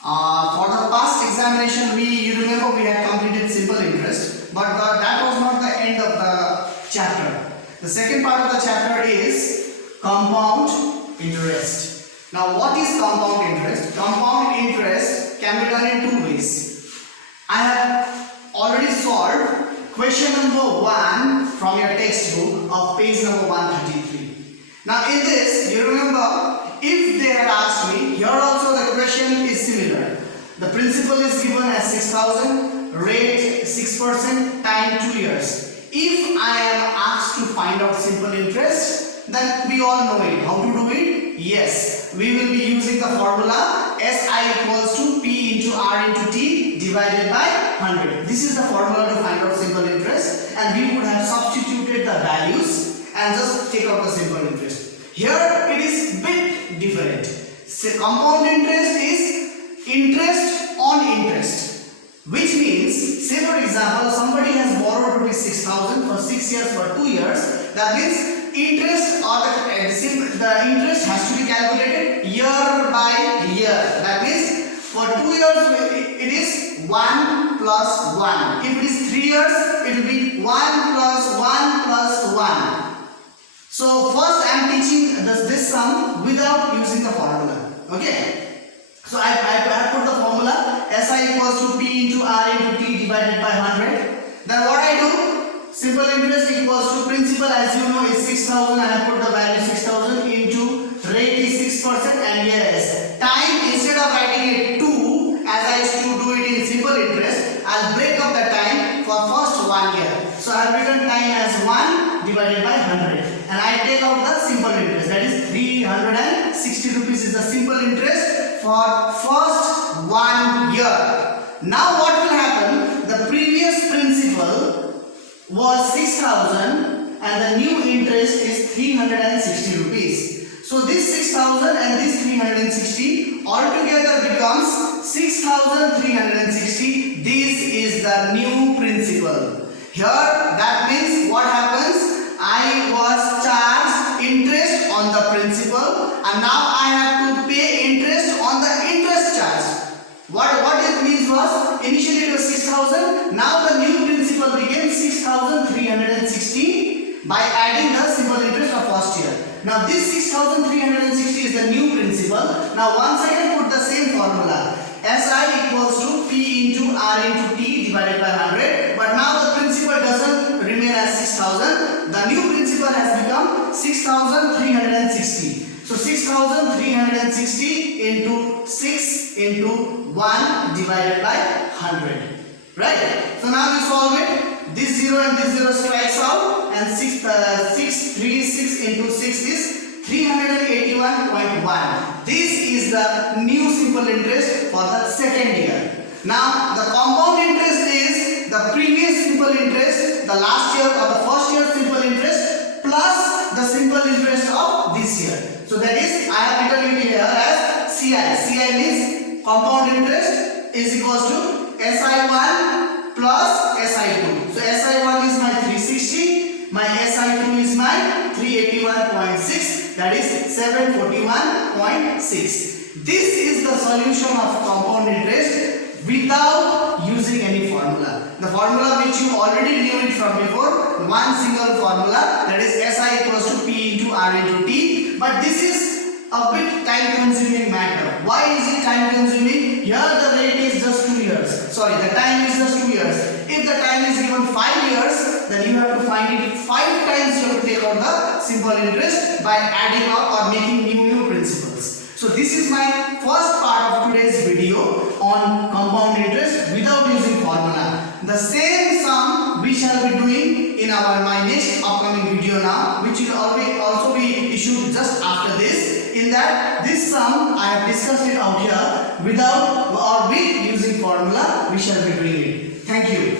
For the past examination, you remember we had completed simple interest, but that was not the end of the chapter. The second part of the chapter is compound interest. Now, what is compound interest? Compound interest can be done in two ways. I have already solved question number 1 from your textbook of page number 133. Now, in this, you remember, if they had asked me, here also the question is similar. The principal is given as 6,000, rate 6%, time 2 years. If I am asked to find out simple interest, then we all know it. How to do it? Yes, we will be using the formula SI equals to P into R into T divided by 100. This is the formula to find out simple interest, and we would have substituted the values and just take out the simple interest. Here it is bit different. So compound interest is interest on interest, which means, say for example, somebody has borrowed rupees 6,000 for 6 years, for 2 years. That means interest or the interest has to be calculated year by year. That means for 2 years it is 1 plus 1. If it is 3 years, it will be 1 plus 1 plus 1. So first I am teaching this sum without using the formula. Okay. So I put the formula SI equals to P into R into T divided by 100. Then what I do? Simple interest equals to principal, as you know, is 6,000. I have put the value 6,000 into rate is 6%, and yes, time, instead of writing it 2 as I used to do it in simple interest, I'll break up the time for first 1 year. So I have written time as 1 divided by 100, and I take out the simple interest, that is 360 rupees is the simple interest for first 1 year. Now what will happen? The previous principal was 6,000 and the new interest is 360 rupees. So this 6,000 and this 360 altogether becomes 6,360. This is the new principal. Here that means what happens? I was charged interest on the principal, and now I have to pay interest on the interest charge. What it means was, initially it was 6,000, now the new principal became 6,360 by adding the simple interest of first year. Now this 6,360 is the new principal. Now once again put the same formula, SI equals to P into R into T divided by 100, but now the principal doesn't remain as 6,000, the new principal has become 6,360. So 6,360 into 6 into 1 divided by 100. Right? So now we solve it. This 0 and this 0 strikes out, and 636 into 6 is 381.1. This is the new simple interest for the second year. Now the compound interest is the previous simple interest, the last year or the first year simple interest, plus the simple interest of this year. So that is, I have written it here as CI. CI means compound interest is equals to SI1 plus SI2. So SI1 is my 360, my SI2 is my 381.6, that is 741.6. This is the solution of compound interest without using any formula. The formula which you already knew it from before, one single formula, that is SI equals to P into R into T. But this is a bit time consuming matter. Why is it time consuming? Here the rate is just 2 years. Sorry, the time is just 2 years. If the time is given 5 years, then you have to find it 5 times. You have to take out the simple interest by adding up or making new principles. So this is my first part of today's video on compound interest without using formula. The same sum we shall be doing in my next upcoming video now, which will also be issued just after this. In that, this sum I have discussed it out here without or with using formula. We shall be doing it. Thank you.